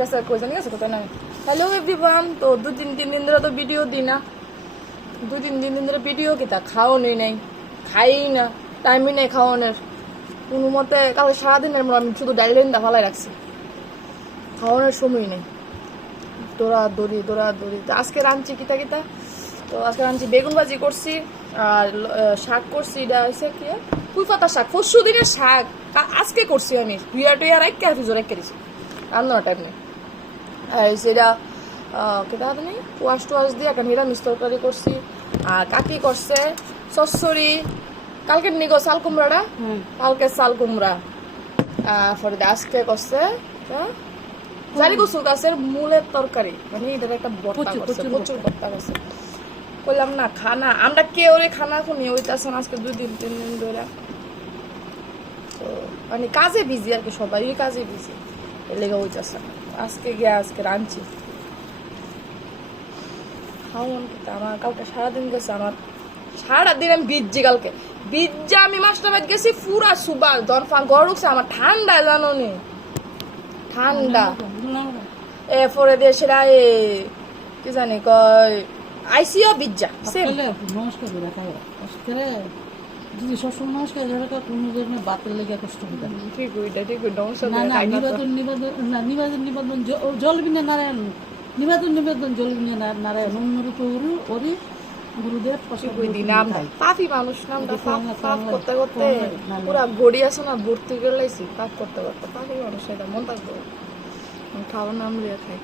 কাছে কই জানি আছে কোথায় নাই। হ্যালো এভরিওয়ান, তো 2-3 দিন ধরে তো ভিডিও দিই না, 2-3 দিন ধরে ভিডিও কি তা খাওয়ানোই নাই, খাই না, টাইমই নেই খাওয়ানোর কোনো মতে। কালকে সারাদিনের মতো আমি শুধু ডাইল দা ফালাই রাখছি, খাওয়ানোর সময় নেই, দৌড়াদৌড়ি। তো আজকে রাঁধছি কিতা তো আজকে রাঁধছি বেগুন ভাজি করছি আর শাক করছি। এটা হচ্ছে কি পুঁই পাতা শাক, পরশু দিনের শাক আজকে করছি আমি, টুইয়া রাখকে ফ্রিজে রেখে দিছি, রান্নার টাইম নেই। আর সেটা কেটা নেই ওয়াশ দিয়ে একটা নিরামিষ তরকারি করছি। আর কাকি করছে চচ্চড়ি, কালকে নিগো চাল কুমড়াটা, কালকে চাল কুমড়া। পরে আজকে করছে জারি কচুর গাছের মূলের তরকারি, মানে এটার একটা ভর্তা করছে, প্রচুর ভর্তা করছে। বললাম না খানা আমরা কেউ খানা খুনি হইতেছে না আজকে 2-3 দিন ধরে। তো মানে কাজে বিজি আর কি, সবাই কাজে বিজি, এর লেগে হইতেছে। আজকে গিয়ে আজকে রাঁধছি খাওয়ান। আমার কালকে সারাদিন গেছে, আমার সারাদিন আমি ভিজছি। কালকে ভিজা আমি মাছটা ভাত গেছি পুরা সুবার দরফা গড় উঠছে আমার, ঠান্ডা জানো নি, ঠান্ডা। এরপরে দিয়ে সেটা কি জানি কয় আইসিও বিজ্জা নমস্কার যদি সবসময় নমস্কার কোনো ধরনের বাতের লেগে কষ্ট হবে ঠিক ওইটা ঠিক নিবেদন জল বিনা নারায়ণ নিবেদন জল বিনা নারায়ণ অন্যরূপ ওরি গুরুদেব পাপি মানুষ নামটা পাপ করতে করতে পুরা গড়ি আছে না, ভর্তি করে লাইছি পাপ করতে করতে। পাপি মানুষ এটা মন থাকবো, খাওয়ার নাম লিয়ে খাই।